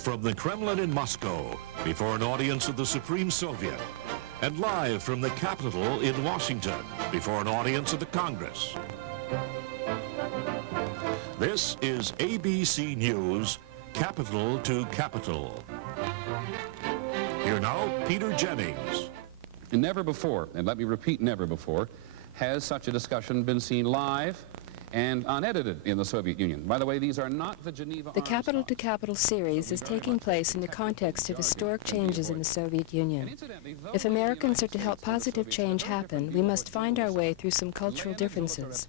Live from the Kremlin in Moscow, before an audience of the Supreme Soviet. And live from the Capitol in Washington, before an audience of the Congress. This is ABC News, Capital to Capital. Here now, Peter Jennings. Never before, and let me repeat, never before, has such a discussion been seen live and unedited in the Soviet Union. By the way, these are not the Geneva... The Capital to Capital series is taking place in the context of historic changes in the Soviet Union. If Americans are to help positive change happen, we must find our way through some cultural differences.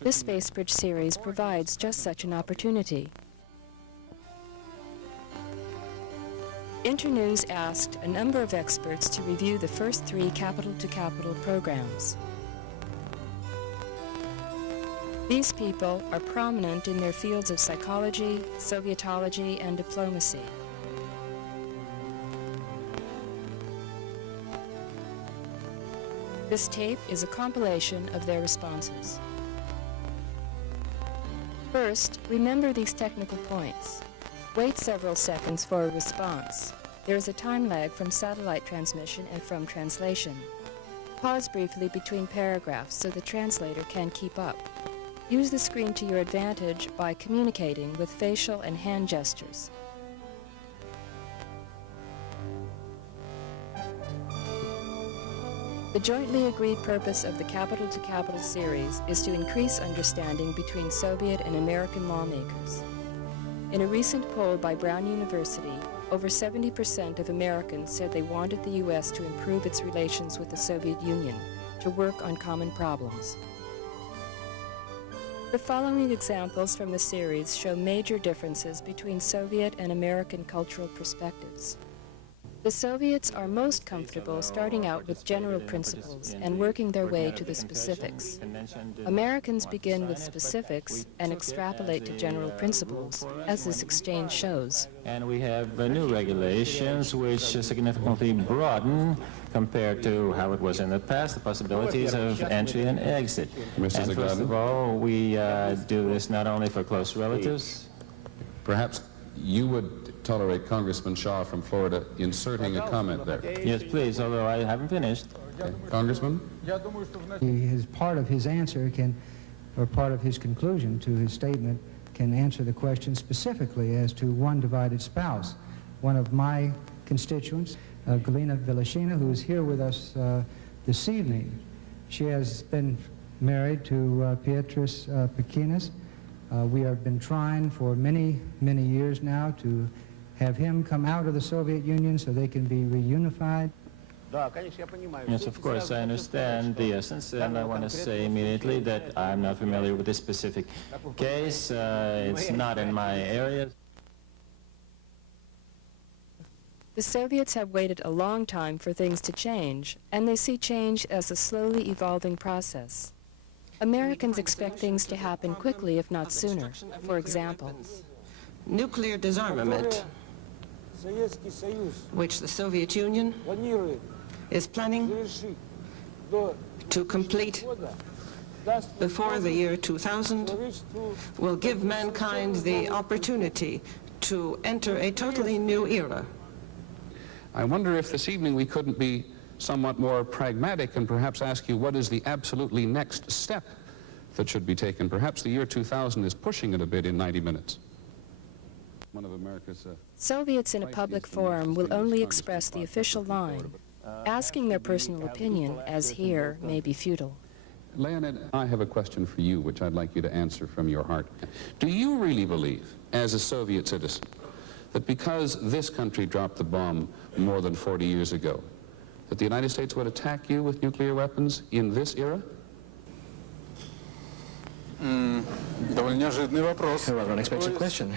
This Spacebridge series provides just such an opportunity. Internews asked a number of experts to review the first 3 Capital to Capital programs. These people are prominent in their fields of psychology, Sovietology, and diplomacy. This tape is a compilation of their responses. First, remember these technical points. Wait several seconds for a response. There is a time lag from satellite transmission and from translation. Pause briefly between paragraphs so the translator can keep up. Use the screen to your advantage by communicating with facial and hand gestures. The jointly agreed purpose of the Capital to Capital series is to increase understanding between Soviet and American lawmakers. In a recent poll by Brown University, over 70% of Americans said they wanted the U.S. to improve its relations with the Soviet Union, to work on common problems. The following examples from the series show major differences between Soviet and American cultural perspectives. The Soviets are most comfortable starting out with general principles and working their way to the specifics. Americans begin with specifics and extrapolate to general principles, as this exchange shows. And we have new regulations which significantly broaden compared to how it was in the past, the possibilities of entry and exit. And first of all, we do this not only for close relatives. Perhaps you would tolerate Congressman Shaw from Florida inserting a comment there. Yes, please, although I haven't finished. Okay. Congressman? His part of his answer or part of his conclusion to his statement can answer the question specifically as to one divided spouse. One of my constituents, Galina Vilashina, who is here with us this evening, she has been married to Pietris Pekinas. We have been trying for many, many years now to have him come out of the Soviet Union so they can be reunified. Yes, of course, I understand the essence, and I want to say immediately that I'm not familiar with this specific case. It's not in my area. The Soviets have waited a long time for things to change, and they see change as a slowly evolving process. Americans expect things to happen quickly, if not sooner. For example, nuclear disarmament, which the Soviet Union is planning to complete before the year 2000, will give mankind the opportunity to enter a totally new era. I wonder if this evening we couldn't be somewhat more pragmatic and perhaps ask you what is the absolutely next step that should be taken. Perhaps the year 2000 is pushing it a bit in 90 minutes. One of America's Soviets in a public forum will only express the official line. Asking their personal opinion, as here, may be futile. Leonid, I have a question for you which I'd like you to answer from your heart. Do you really believe, as a Soviet citizen, that because this country dropped the bomb more than 40 years ago, that the United States would attack you with nuclear weapons in this era? Довольно неожиданный вопрос. A rather unexpected question.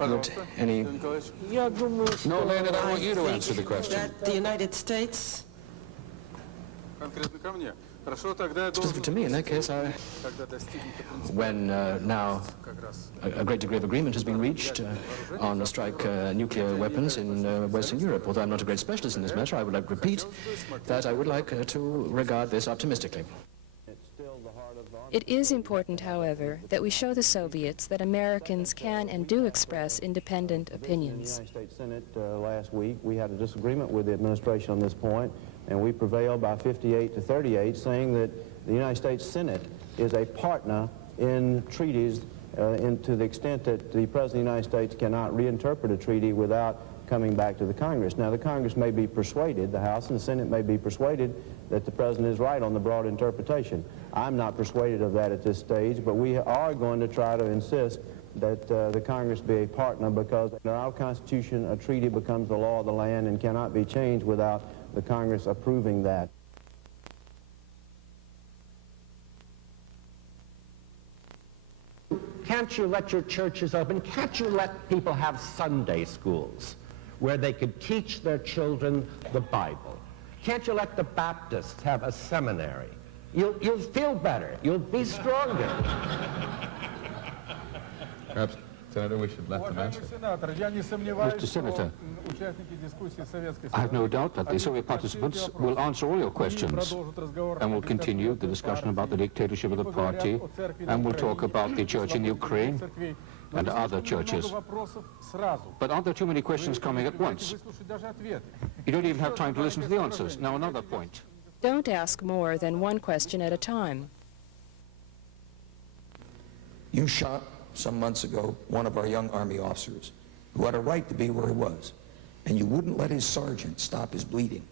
Would any... No, Leonid, I want you to answer the question. That the United States... Конкретно ко мне. Хорошо, тогда я Specific to me, in that case, when now a great degree of agreement has been reached on strike nuclear weapons in Western Europe. Although I'm not a great specialist in this matter, I would like to repeat that I would like to regard this optimistically. It is important, however, that we show the Soviets that Americans can and do express independent opinions. In the United States Senate last week, we had a disagreement with the administration on this point, and we prevailed by 58 to 38, saying that the United States Senate is a partner in treaties to the extent that the President of the United States cannot reinterpret a treaty without coming back to the Congress. Now, the Congress may be persuaded, the House and the Senate may be persuaded that the President is right on the broad interpretation. I'm not persuaded of that at this stage, but we are going to try to insist that the Congress be a partner, because in our Constitution, a treaty becomes the law of the land and cannot be changed without the Congress approving that. Can't you let your churches open? Can't you let people have Sunday schools where they could teach their children the Bible? Can't you let the Baptists have a seminary? You'll feel better. You'll be stronger. Perhaps, Senator, we should let them answer. Mr. Senator, I have no doubt that the Soviet participants will answer all your questions and will continue the discussion about the dictatorship of the party, and will talk about the church in Ukraine and other churches. But aren't there too many questions coming at once? You don't even have time to listen to the answers. Now, another point. Don't ask more than one question at a time. You shot, some months ago, one of our young Army officers who had a right to be where he was, and you wouldn't let his sergeant stop his bleeding,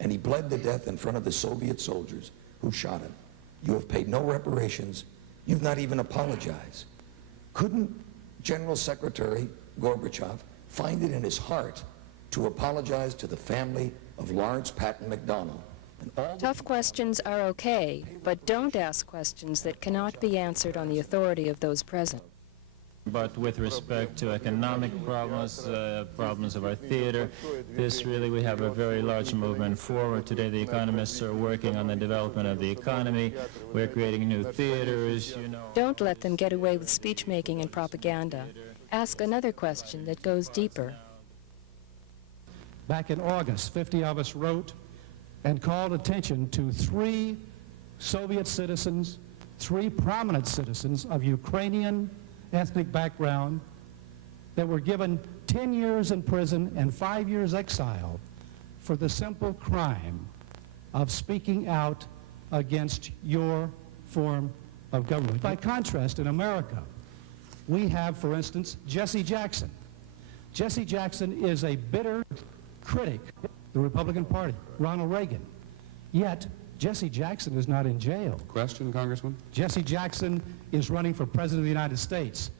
and he bled to death in front of the Soviet soldiers who shot him. You have paid no reparations. You've not even apologized. Couldn't General Secretary Gorbachev find it in his heart to apologize to the family of Lawrence Patton McDonald? Tough questions are okay, but don't ask questions that cannot be answered on the authority of those present. But with respect to economic problems, problems of our theater, this really, we have a very large movement forward. Today the economists are working on the development of the economy. We're creating new theaters, you know. Don't let them get away with speech-making and propaganda. Ask another question that goes deeper. Back in August, 50 of us wrote and called attention to 3 Soviet citizens, 3 prominent citizens of Ukrainian ethnic background that were given 10 years in prison and 5 years exile for the simple crime of speaking out against your form of government. By contrast, in America, we have, for instance, Jesse Jackson. Jesse Jackson is a bitter critic of the Republican Party, Ronald Reagan. Yet, Jesse Jackson is not in jail. Question, Congressman? Jesse Jackson is running for President of the United States.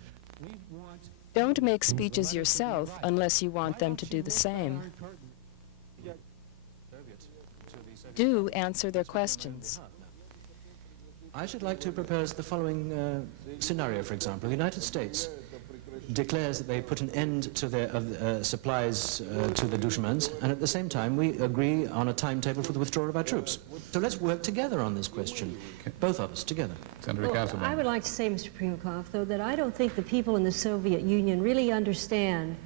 Don't make speeches yourself unless you want them to do the same. Do answer their questions. I should like to propose the following scenario, for example. The United States declares that they put an end to their supplies to the Dushmans, and at the same time we agree on a timetable for the withdrawal of our troops. So let's work together on this question, both of us together. Senator Castleman. I would like to say, Mr. Primakov, though, that I don't think the people in the Soviet Union really understand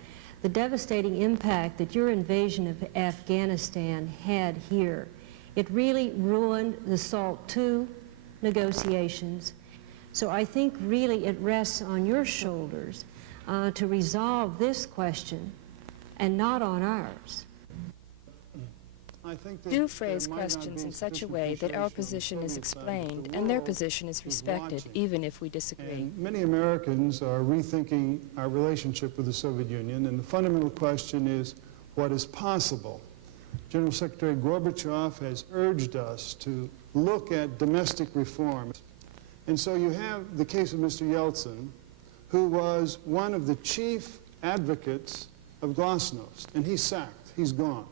the devastating impact that your invasion of Afghanistan had here. It really ruined the SALT II negotiations. So I think really it rests on your shoulders to resolve this question and not on ours. Do phrase questions in such a way that our position is explained and their position is respected, even if we disagree. And many Americans are rethinking our relationship with the Soviet Union, and the fundamental question is what is possible. General Secretary Gorbachev has urged us to look at domestic reforms. And so you have the case of Mr. Yeltsin, who was one of the chief advocates of glasnost, and he's sacked, he's gone.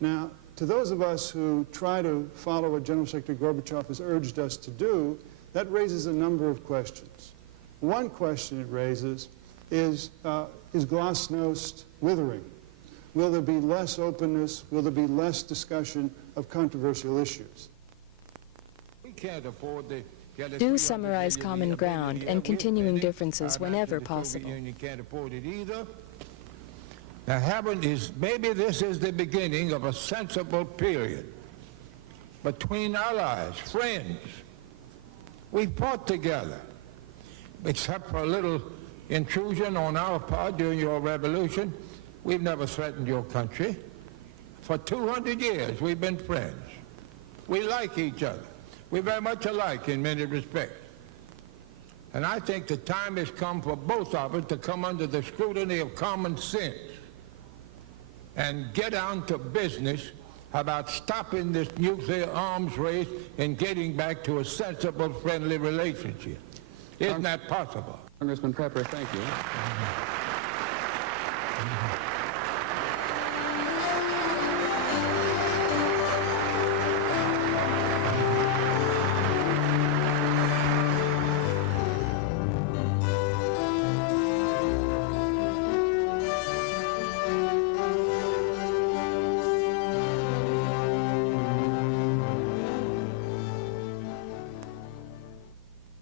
Now, to those of us who try to follow what General Secretary Gorbachev has urged us to do, that raises a number of questions. One question it raises is glasnost withering? Will there be less openness? Will there be less discussion of controversial issues? We can't afford the Do summarize common ground and continuing differences whenever possible. Union can't afford it either. Maybe this is the beginning of a sensible period between allies, friends, We fought together. Except for a little intrusion on our part during your revolution, we've never threatened your country. For 200 years, we've been friends. We like each other. We're very much alike in many respects. And I think the time has come for both of us to come under the scrutiny of common sense and get down to business about stopping this nuclear arms race and getting back to a sensible, friendly relationship. Isn't that possible? Congressman Pepper, thank you.